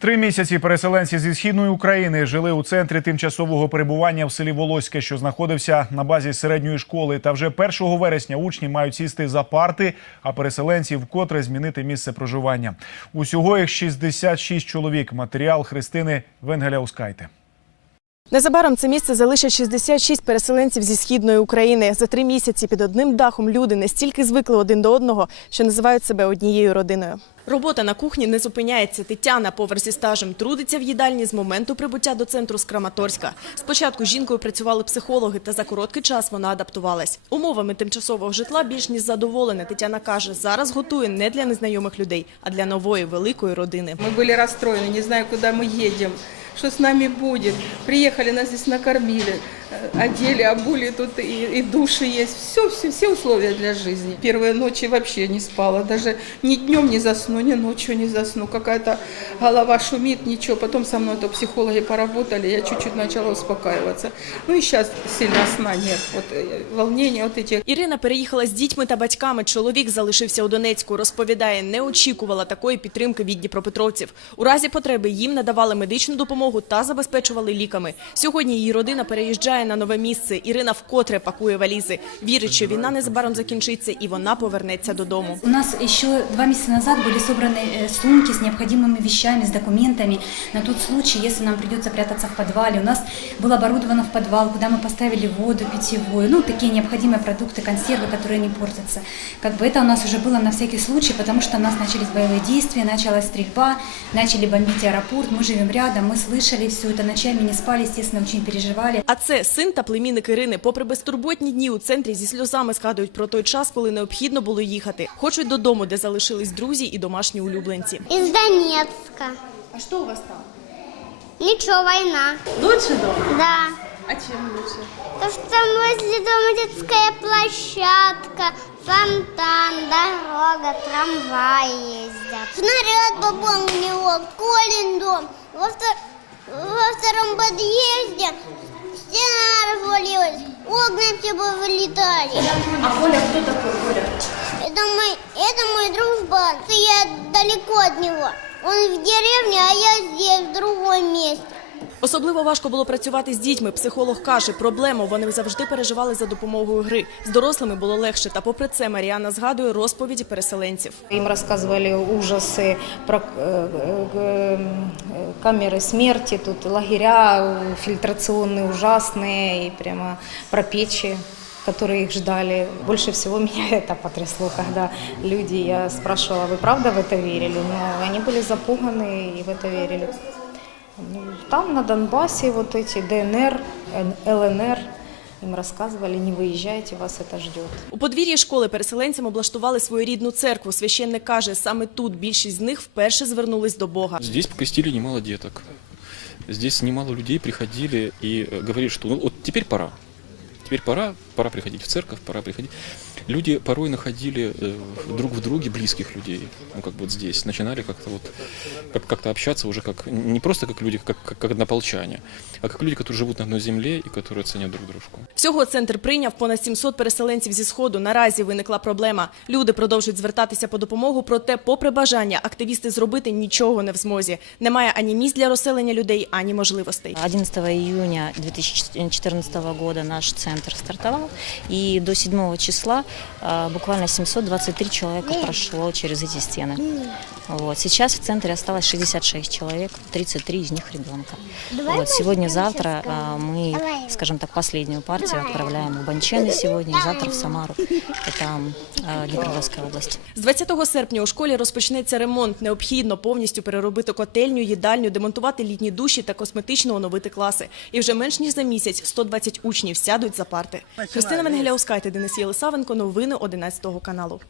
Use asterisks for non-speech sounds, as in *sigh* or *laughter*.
Три місяці переселенці зі східної України жили у центрі тимчасового перебування в селі Волоське, що знаходився на базі середньої школи. Та вже 1 вересня учні мають сісти за парти, а переселенці вкотре змінити місце проживання. Усього їх 66 чоловік. Матеріал Христини Венгеля Ускайте. Незабаром це місце залишать 66 переселенців зі східної України. За три місяці під одним дахом люди настільки звикли один до одного, що називають себе однією родиною. Робота на кухні не зупиняється. Тетяна, повар зі стажем, трудиться в їдальні з моменту прибуття до центру з Краматорська. Спочатку з жінкою працювали психологи, та за короткий час вона адаптувалась. Умовами тимчасового житла більш ніж задоволена. Тетяна каже, зараз готує не для незнайомих людей, а для нової великої родини. Мы были расстроены, не знаю, куда мы едем, что с нами будет. Приехали, нас здесь накормили, э, одели, обули, тут и, и души есть. Все, все, все условия для жизни. Первые ночи вообще не спала, даже ни днем не засну, ни ночью не засну. Какая-то голова шумит, ничего. Потом со мной то психологи поработали, я чуть-чуть начала успокаиваться. Ну и сейчас сильно сна нет. Вот э, волнение, вот эти Ірина переїхала з дітьми та батьками. Чоловік залишився у Донецьку. Розповідає, не очікувала такої підтримки від дніпропетровців. У разі потреби їм надавали медичну допомогу та забезпечували ліками. Сьогодні її родина переїжджає на нове місце. Ірина вкотре пакує валізи. Вірить, що війна незабаром закінчиться і вона повернеться додому. У нас еще два месяца назад были собраны э, сумки с необходимыми вещами, с документами на тот случай, если нам придется прятаться в подвале. У нас был оборудован в подвал, куда мы поставили воду питьевую, ну, такие необходимые продукты, консервы, которые не портятся. Как бы это у нас уже было на всякий случай, потому что у нас начались боевые действия, началась стрельба, начали бомбить аэропорт, мы живем рядом, мы слышали все это. Ночами не спали, естественно, очень переживали. А це син та племінник Ірини. Попри безтурботні дні у центрі зі сльозами згадують про той час, коли необхідно було їхати. Хочуть додому, де залишились друзі і домашні улюбленці. Із Донецька. А що у вас там? Нічого, війна. Лучше дома? Да. А чим лучше? То, що там возле дома площадка, фонтан, дорога, трамвай ездят. Снаряд бабон у него, Колин дом, во втором во втором подъезде стена развалилась, окна все повылетали. А Коля кто такой, Коля? Это мой, это мой друг Бан. Я далеко от него. Он в деревне, а я здесь, в другом месте. Особливо важко було працювати з дітьми. Психолог каже, проблему вони завжди переживали за допомогою гри. З дорослими було легше. Та попри це Маріана згадує розповіді переселенців. Им рассказывали ужасы про э, э, э, камеры смерти, тут лагеря фильтрационные ужасные, и прямо про печи которые их ждали. Больше всего меня это *laughs* потрясло, когда люди, я спрашивала, вы правда в это верили? Но они были запуганы и в это верили. Ну, Там на Донбассе вот эти ДНР, Н- ЛНР, им рассказывали, не выезжайте, вас это ждет. У подвір'ї школи переселенцям облаштували своєрідну церкву. Священник каже, саме тут більшість з них вперше звернулись до Бога. Здесь покрестили немало деток. Здесь немало людей приходили и э, говорили, что ну, вот теперь пора. Теперь пора, пора приходить в церковь, пора приходить. Люди порой находили э, друг в друге близких людей, ну как бы вот здесь, начинали как-то вот как- как-то общаться уже как не просто как люди, как, как, как однополчане, а как люди, которые живут на одной земле и которые ценят друг дружку. Всього центр прийняв понад 700 переселенців зі сходу. Наразі виникла проблема. Люди продовжують звертатися по допомогу, проте, попри бажання, активісти зробити нічого не в змозі. Немає ані місць для розселення людей, ані можливостей. 11 июня 2014 года наш центр стартовал, и до 7 числа а, Буквально 723 человека прошло через эти стены. Вот. Сейчас в центре осталось 66 человек, 33 из них ребенка. Вот. Сегодня-завтра а, мы, скажем так, последнюю партию отправляем в Банчены сегодня и завтра в Самару. Это а, Днепропетровская область. З 20 серпня у школі розпочнеться ремонт. Необхідно повністю переробити котельню, їдальню, демонтувати літні душі та косметично оновити класи. І вже менш ніж за місяць 120 учнів сядуть за парти. Христина Венгеляускайте, Денис Єлисавенко. Новини 11 каналу.